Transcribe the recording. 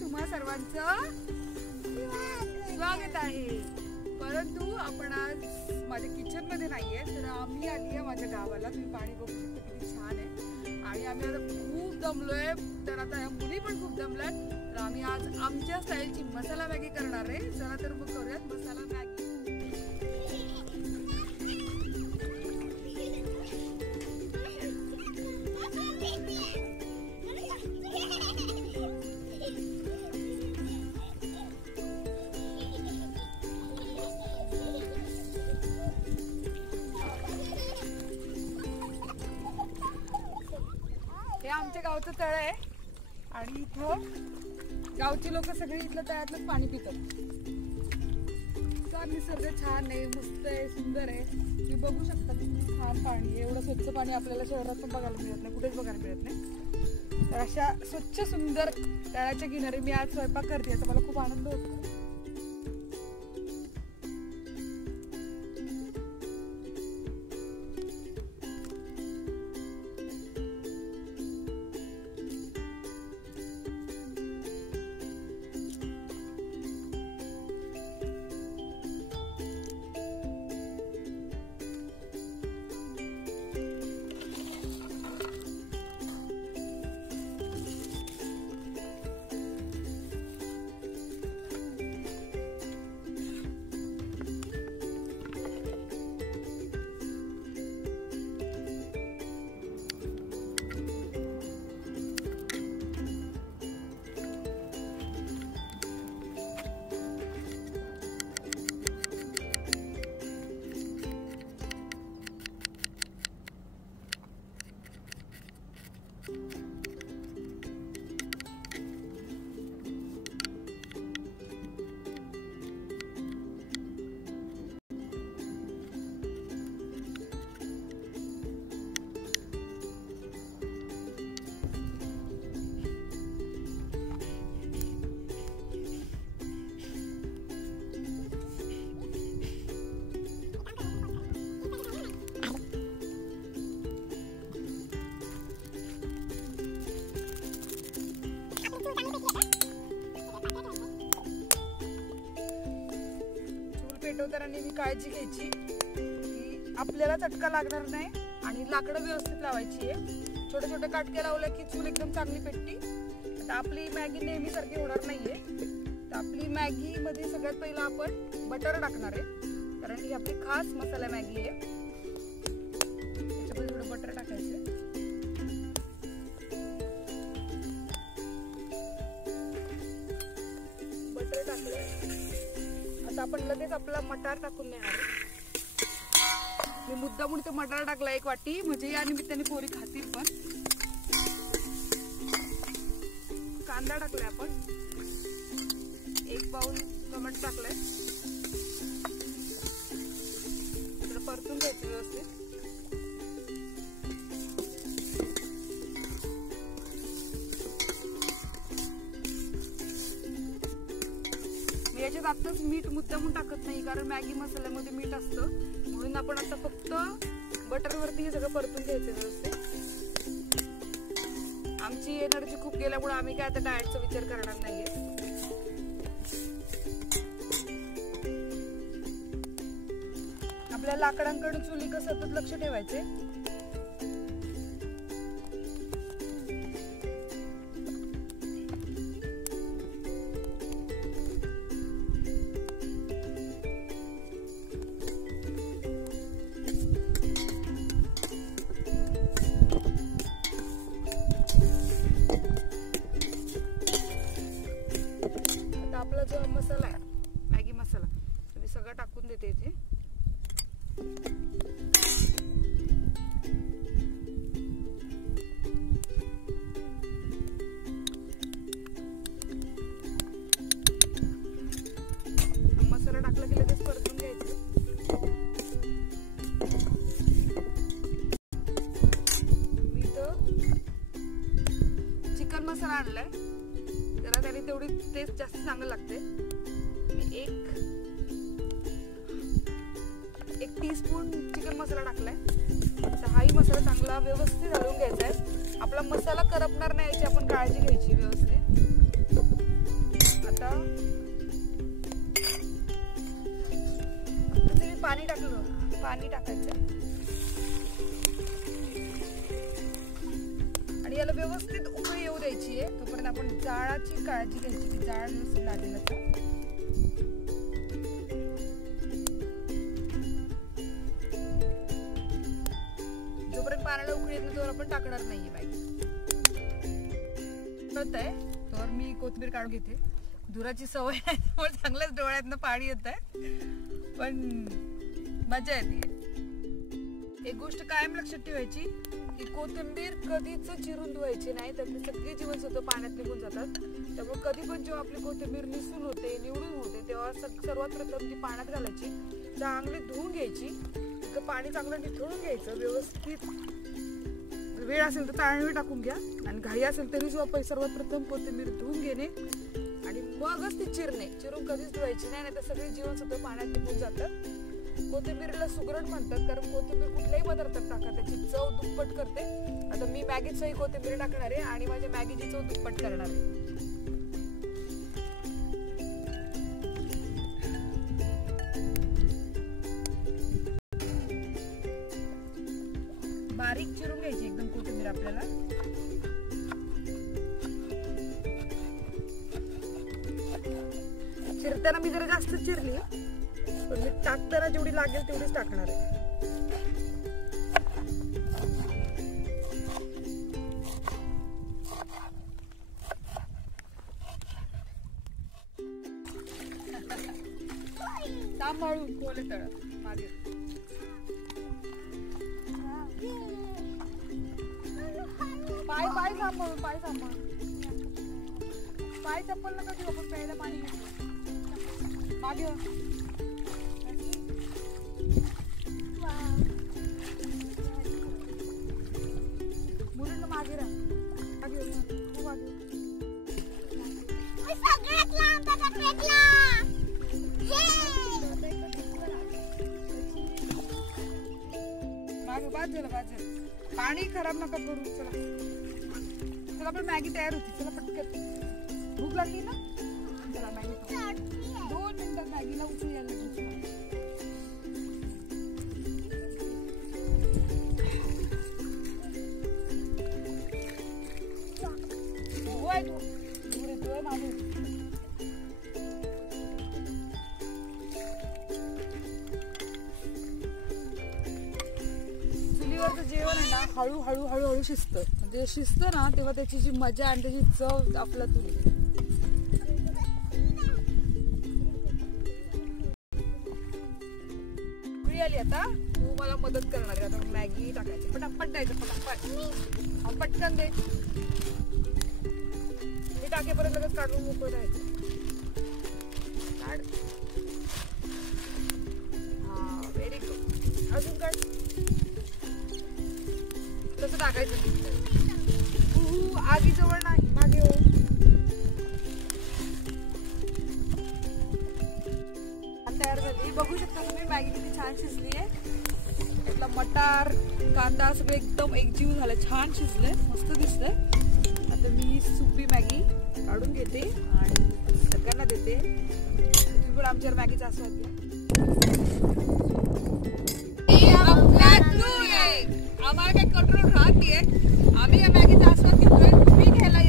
तुम्हा सर्वांचं स्वागत आहे। परंतु आपण आज माझ्या किचन मध्ये नाहीये, तर आम्ही आली आहे माझ्या गावाला। तुम्ही पाणी बघू शकता किती छान आहे आणि आम्ही आता खूप दमलोय, तर आता मुली पण खूप दमलाय, तर आम्ही आज आमच्या स्टाईलची मसाला मॅगी करणार आहे। चला तर मग करूयात मसाला मॅगी। आमच्या गावचं तळ आहे आणि इथं गावची लोक सगळे इथलं तळ्यातलंच पाणी पितात। निसर्ग छान आहे, मस्त आहे, सुंदर आहे। तुम्ही बघू शकता किती छान पाणी आहे। एवढं स्वच्छ पाणी आपल्याला शहरात पण बघायला मिळत नाही, कुठेच बघायला मिळत नाही। तर अशा स्वच्छ सुंदर तळ्याच्या किनारी मी आज स्वयंपाक करते, याचा मला खूप आनंद होतो। पेटवताना मी काळजी घ्यायची की आपल्याला चटका लागणार नाही आणि लाकडं व्यवस्थित लावायची आहे। छोटे छोटे काटके लावले की चूल एकदम चांगली पेटती। आता आपली मॅगी नेहमी सारखी होणार नाहीये, तर आपली मॅगी मध्ये सगळ्यात पहिला आपण बटर टाकणार आहे, कारण ही आपली खास मसाला मॅगी आहे। त्याच्यामध्ये थोडं बटर टाकायचं। बटर टाकलं आता आपण लगेच आपला मटार टाकून देणार आहे। मी मुद्दामून ते मटार टाकला 1 वाटी, म्हणजे या निमित्ताने पोरी खातील पण। कांदा टाकलाय आपण, 1 पाऊल टोमॅटो टाकलाय, थोडं परतून घ्यायचं व्यवस्थित। याच्यात आताच मीठ मुद्दामून टाकत नाही, कारण मॅगी मसाल्यामध्ये मीठ असतं, म्हणून आपण आता फक्त बटर वरती हे सगळं परतून घ्यायचं व्यवस्थित। आमची एनर्जी खूप गेल्यामुळे आम्ही काय आता डाएटचा विचार करणार नाहीये। आपल्या लाकडांकडे चुलीकडे सतत लक्ष ठेवायचे। आपला जो मसाला आहे मॅगी मसाला, मी सगळं टाकून देते इथे। मसाला टाकला की लगेच परतून घ्यायचं। मी तर आणलाय, जरा त्याने तेवढी टेस्ट जास्त चांगलं लागते. एक टीस्पून चिकन मसाला टाकलाय. तर हाही मसाला चांगला व्यवस्थित घालून घ्यायचा आहे. आपला मसाला करपणार नाही याची आपण काळजी घ्यायची व्यवस्थित. आता मी पाणी टाकलं, पाणी टाकायचं आणि याला व्यवस्थित उकळी येऊ द्यायची आहे. तोपर्यंत आपण जाळाची काळजी घ्यायची की जाळ व्यवस्थित लागेल. जोपर्यंत पाण्याला उकळी येत नाही तोवर आपण टाकणार नाहीये मॅगी. कळत आहे तर मी कोथिंबीर काढून घेते. धुराची सवय आहे त्यामुळे चांगल्याच डोळ्यातनं पाणी येत आहे, पण मजा येते. एक गोष्ट कायम लक्षात ठेवायची की कोथिंबीर कधीच चिरून धुवायची नाही, तर सगळी जीवनसत्व पाण्यात निघून जातात. त्यामुळे कधी पण जेव्हा आपली कोथिंबीर निसून होते, निवडून होते, तेव्हा सर्वात प्रथम ती पाण्यात घालायची, चांगली धुवून घ्यायची. पाणी चांगलं निथळून घ्यायचं व्यवस्थित. वेळ असेल तर चाळणी टाकून घ्या आणि घाई असेल तरी सुद्धा सर्वात प्रथम कोथिंबीर धुवून घेणे आणि मगच ती चिरणे. चिरून कधीच धुवायची नाही, नाही तर सगळे जीवनसत्व पाण्यात निघून जातात. कोथिंबीरला सुगरण म्हणतात कारण कोथिंबीर कुठल्याही पदार्थात टाका त्याची चव दुप्पट करते. आता मी मॅगीचंही कोथिंबीर टाकणार आहे आणि माझ्या मॅगीची चव दुप्पट करणार आहे. बारीक चिरून घ्यायची एकदम कोथिंबीर आपल्याला. चिरताना मी जरा जास्त चिरली, पण मी टाकताना जेवढी लागेल तेवढीच टाकणार आहे. सांभाळून कोले तळ मागे. पाय पाय सांभाळून, पाय सांभाळून. पाय चप्पल नका ठेवू, आपण प्यायला पाणी घेतो. मागे मुलींना मागे राहा. मागे तू मागे. मागे बाद झालं, बाद झालं. पाणी खराब नका करू. चला चला आपण मॅगी तयार होती. चला पटकन. भूक लागली ना, चला मॅगी 2 मिनिटात मॅगीला उचलू यायला. चुलीवरचं जेवण आहे ना हळूहळू हळूहळू शिजतं. म्हणजे शिजतं ना तेव्हा त्याची जी मजा आणि त्याची चव आपला तुली. उकळी आली आता. तू मला मदत करणार आहे. आता मॅगी टाकायची. पटापट द्यायचं, पटापट. पटकन दे. मी टाकेपर्यंत लगेच काढून मोकळं द्यायचं. काढ. हा व्हेरी गुड. अजून काढ. तसं टाकायचं. आगी जवळ नाही, मागे हो. तयार झाली. बघू शकता तुम्ही मॅगी किती छान शिजली आहे. त्यातला मटार कांदा सगळं एकदम एकजीव झालं. छान शिजलंय, मस्त दिसतंय. आता मी सुपी मॅगी काढून घेते आणि सगळ्यांना देते. तुम्ही पण आमच्यावर मॅगीचा आस्वाद घ्या. आम्हाला काही कंट्रोल राहत नाहीये. आम्ही या मॅगीचा आस्वाद घेतोय. तुम्ही घ्यायला